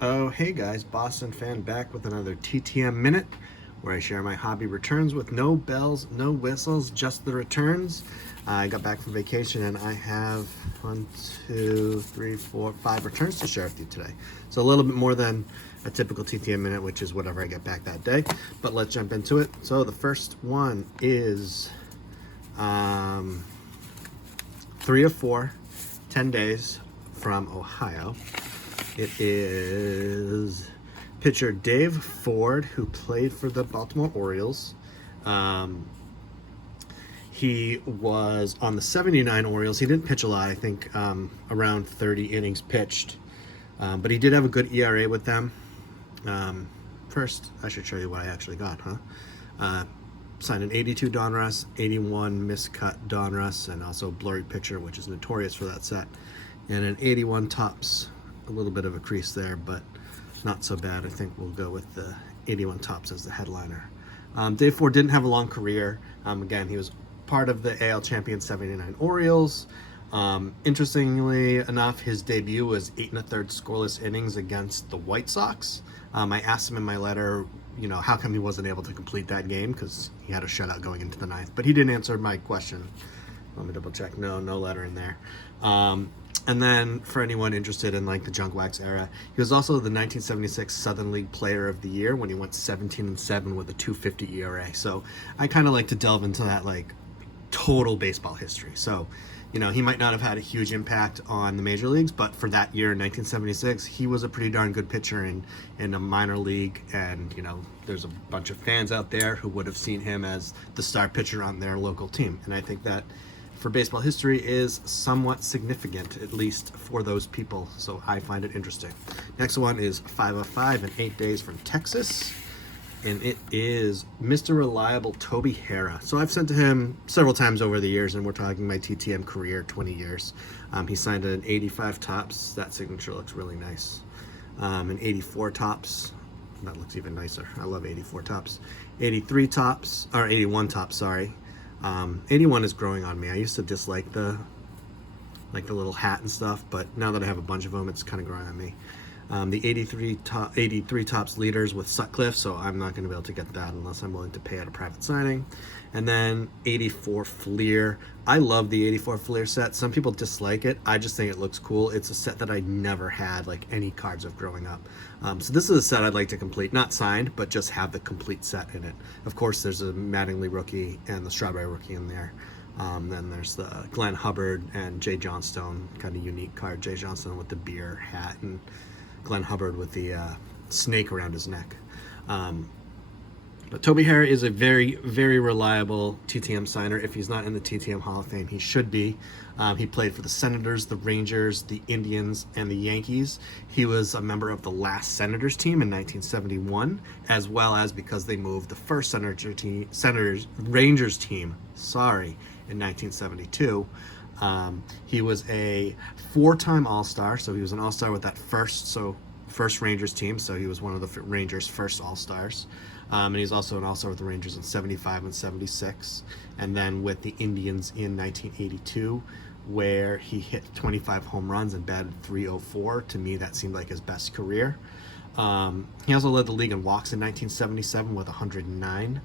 Oh, hey guys, Bostnfn back with another TTM minute where I share my hobby returns with no bells, no whistles, just the returns. I got back from vacation and I have 1, 2, 3, 4, 5 returns to share with you today. So a little bit more than a typical TTM minute, which is whatever I get back that day. But let's jump into it. So the first one is 3 of 4, 10 days from Ohio. It is pitcher Dave Ford, who played for the Baltimore Orioles. He was on the 79 Orioles. He didn't pitch a lot, I think around 30 innings pitched. But he did have a good ERA with them. First, I should show you what I actually got, signed an 82 Donruss, 81 miscut Donruss, and also blurry pitcher, which is notorious for that set, and an 81 Topps. A little bit of a crease there, but not so bad. I think we'll go with the 81 Topps as the headliner. Dave Ford didn't have a long career. Again, he was part of the AL champion 79 Orioles. Interestingly enough, his debut was 8 1/3 scoreless innings against the White Sox. I asked him in my letter, how come he wasn't able to complete that game, because he had a shutout going into the ninth, but he didn't answer my question. Let me double check. No letter in there. And then for anyone interested in like the junk wax era, he was also the 1976 Southern League Player of the Year when he went 17-7 with a 2.50 ERA. So I kind of like to delve into that like total baseball history. So, he might not have had a huge impact on the major leagues, but for that year in 1976, he was a pretty darn good pitcher in a minor league. And, there's a bunch of fans out there who would have seen him as the star pitcher on their local team. And I think that for baseball history is somewhat significant, at least for those people. So I find it interesting. Next one is 5 of 5 in 8 days from Texas. And it is Mr. Reliable Toby Harrah. So I've sent to him several times over the years, and we're talking my TTM career, 20 years. He signed an 85 Topps. That signature looks really nice. An 84 Topps. That looks even nicer. I love 84 Topps. 83 Topps, or 81 Topps, sorry. 81 is growing on me. I used to dislike the little hat and stuff, but now that I have a bunch of them, it's kind of growing on me. The 83 Topps leaders with Sutcliffe, so I'm not going to be able to get that unless I'm willing to pay at a private signing. And then 84 Fleer. I love the 84 Fleer set. Some people dislike it. I just think it looks cool. It's a set that I never had like any cards of growing up. So this is a set I'd like to complete, not signed, but just have the complete set in it. Of course, there's a Mattingly rookie and the Strawberry rookie in there. Then there's the Glenn Hubbard and Jay Johnstone, kind of unique card. Jay Johnstone with the beer hat and Glenn Hubbard with the snake around his neck. But Toby Herrera is a very, very reliable TTM signer. If he's not in the TTM Hall of Fame, he should be. He played for the Senators, the Rangers, the Indians, and the Yankees. He was a member of the last Senators team in 1971, as well as because they moved the first Rangers team, in 1972. He was a 4-time All-Star, so he was an All-Star with that first Rangers team, so he was one of the Rangers' first All-Stars. And he's also an All-Star with the Rangers in 75 and 76, and then with the Indians in 1982, where he hit 25 home runs and batted .304. To me, that seemed like his best career. He also led the league in walks in 1977 with 109.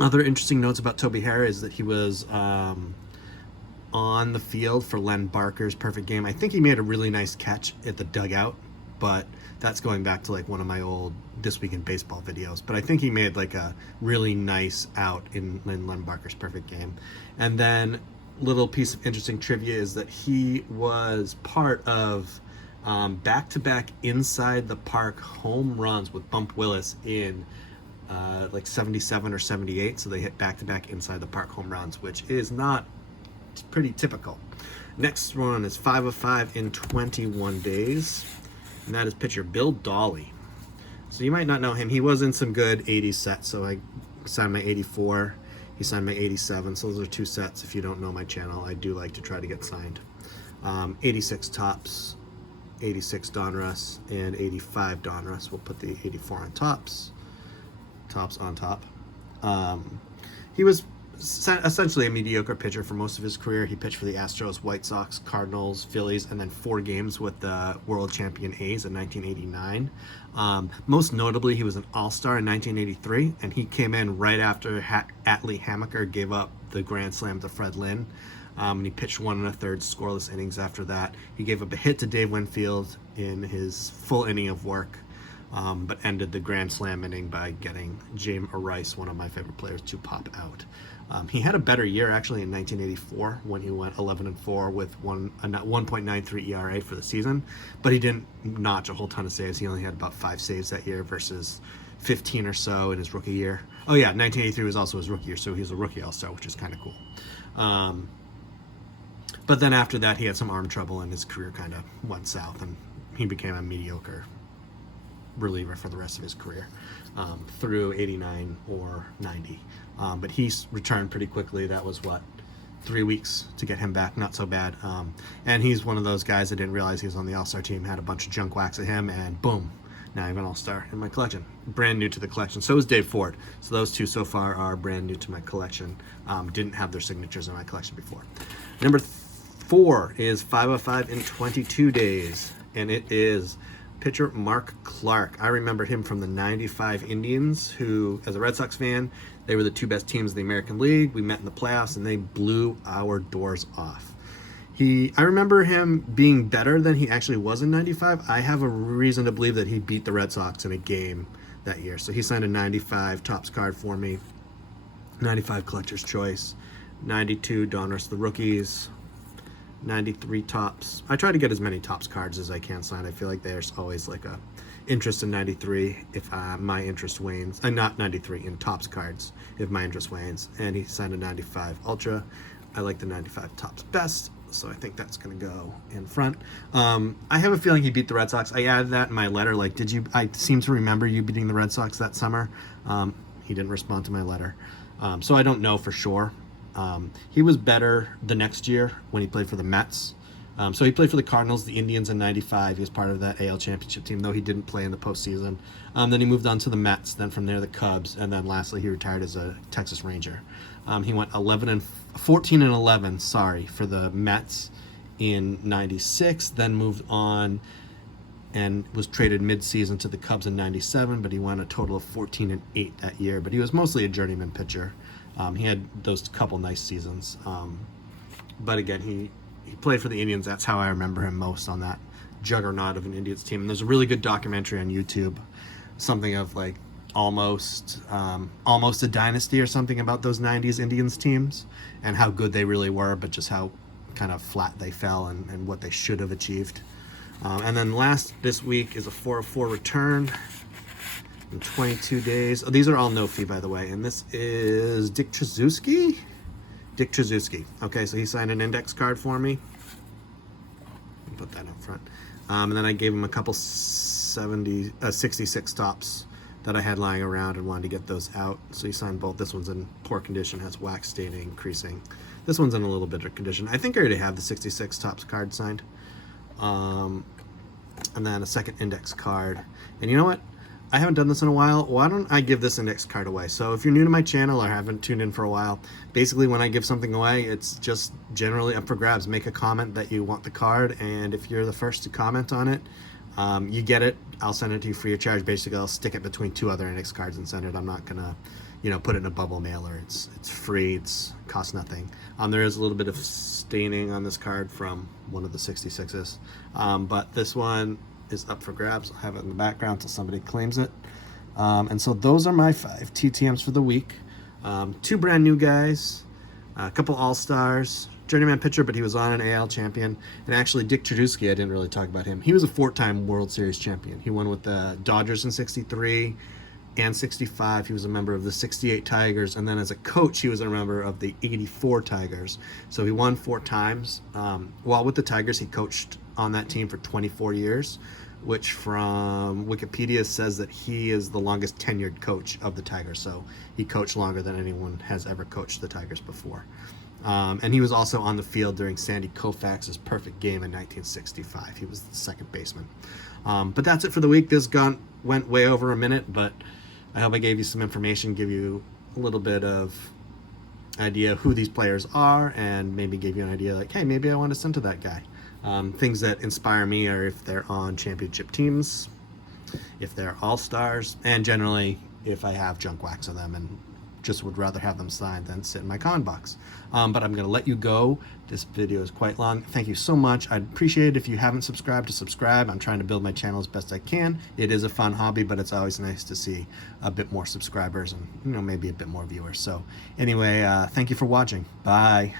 Other interesting notes about Toby Herrera is that he was on the field for Len Barker's perfect game. I think he made a really nice catch at the dugout, but that's going back to like one of my old This Week in Baseball videos. But I think he made like a really nice out in Len Barker's perfect game. And then little piece of interesting trivia is that he was part of back-to-back inside the park home runs with Bump Willis in like 77 or 78. So they hit back-to-back inside the park home runs, which is not pretty typical. Next one is 5 of 5 in 21 days, and that is pitcher Bill Dawley. So you might not know him. He was in some good 80s sets. So I signed my 84. He signed my 87. So those are 2 sets. If you don't know my channel, I do like to try to get signed. 86 Topps, 86 Donruss, and 85 Donruss. We'll put the 84 on Topps on top. He was essentially a mediocre pitcher for most of his career. He pitched for the Astros, White Sox, Cardinals, Phillies, and then 4 games with the world champion A's in 1989. Most notably, he was an all-star in 1983, and he came in right after Atlee Hammaker gave up the grand slam to Fred Lynn. And he pitched 1 1/3 scoreless innings after that. He gave up a hit to Dave Winfield in his full inning of work, but ended the grand slam inning by getting James Rice, one of my favorite players, to pop out. He had a better year actually in 1984 when he went 11-4 with a 1.93 ERA for the season, but he didn't notch a whole ton of saves. He only had about 5 saves that year versus 15 or so in his rookie year. Oh yeah, 1983 was also his rookie year, so he was a rookie all-star, which is kind of cool. But then after that, he had some arm trouble and his career kind of went south, and he became a mediocre reliever for the rest of his career through 89 or 90. But he returned pretty quickly. That was 3 weeks to get him back. Not so bad. And he's one of those guys that didn't realize he was on the All-Star team, had a bunch of junk wax at him, and boom, now I have an All-Star in my collection. Brand new to the collection. So is Dave Ford. So those two so far are brand new to my collection. Didn't have their signatures in my collection before. Number 4 is 505 in 22 days, and it is pitcher Mark Clark. I remember him from the 95 Indians, who, as a Red Sox fan, they were the 2 best teams in the American League. We met in the playoffs, and they blew our doors off. I remember him being better than he actually was in 95. I have a reason to believe that he beat the Red Sox in a game that year. So he signed a 95 Topps card for me, 95 Collector's Choice, 92 Donruss the Rookies, 93 Topps. I try to get as many Topps cards as I can signed. I feel like there's always like a interest in 93 if my interest wanes. Not 93 in Topps cards if my interest wanes. And he signed a 95 Ultra. I like the 95 Topps best, so I think that's going to go in front. I have a feeling he beat the Red Sox. I added that in my letter. Like, I seem to remember you beating the Red Sox that summer. He didn't respond to my letter. So I don't know for sure. He was better the next year when he played for the Mets. So he played for the Cardinals, the Indians in 95. He was part of that AL championship team, though he didn't play in the postseason. Then he moved on to the Mets, then from there the Cubs, and then lastly he retired as a Texas Ranger. He went 14-11, for the Mets in 96, then moved on and was traded mid-season to the Cubs in 97, but he won a total of 14-8 that year. But he was mostly a journeyman pitcher. He had those couple nice seasons. But again, he played for the Indians. That's how I remember him most, on that juggernaut of an Indians team. And there's a really good documentary on YouTube, something of like almost a dynasty or something, about those 90s Indians teams and how good they really were, but just how kind of flat they fell and what they should have achieved. And then last this week is a 404 return in 22 days. Oh, these are all no fee, by the way. And this is Dicktraczewski. Okay, so he signed an index card for me. Put that up front. And then I gave him a couple 66 Topps that I had lying around and wanted to get those out. So he signed both. This one's in poor condition, has wax staining, creasing. This one's in a little better condition. I think I already have the 66 Topps card signed. And then a second index card. And you know what? I haven't done this in a while. Why don't I give this index card away? So if you're new to my channel or haven't tuned in for a while, basically when I give something away, it's just generally up for grabs. Make a comment that you want the card, and if you're the first to comment on it, you get it. I'll send it to you free of charge. Basically, I'll stick it between 2 other index cards and send it. I'm not gonna, put it in a bubble mailer. It's free. It's costs nothing. There is a little bit of staining on this card from one of the 66s, but this one is up for grabs. I'll have it in the background until somebody claims it. And so those are my 5 TTMs for the week. 2 brand new guys, a couple all-stars, journeyman pitcher, but he was on an AL champion. And actually Dicktraczewski, I didn't really talk about him. He was a 4-time World Series champion. He won with the Dodgers in 63 and 65. He was a member of the 68 Tigers, and then as a coach he was a member of the 84 Tigers. So he won 4 times. While with the Tigers, he coached on that team for 24 years, which from Wikipedia says that he is the longest tenured coach of the Tigers. So he coached longer than anyone has ever coached the Tigers before. And he was also on the field during Sandy Koufax's perfect game in 1965. He was the second baseman. But that's it for the week. This went way over a minute, but I hope I gave you some information, give you a little bit of idea who these players are, and maybe gave you an idea like, hey, maybe I want to send to that guy. Things that inspire me are if they're on championship teams, if they're all-stars, and generally if I have junk wax on them and just would rather have them signed than sit in my con box. But I'm going to let you go. This video is quite long. Thank you so much. I'd appreciate it if you haven't subscribed to subscribe. I'm trying to build my channel as best I can. It is a fun hobby, but it's always nice to see a bit more subscribers and, maybe a bit more viewers. So anyway, thank you for watching. Bye.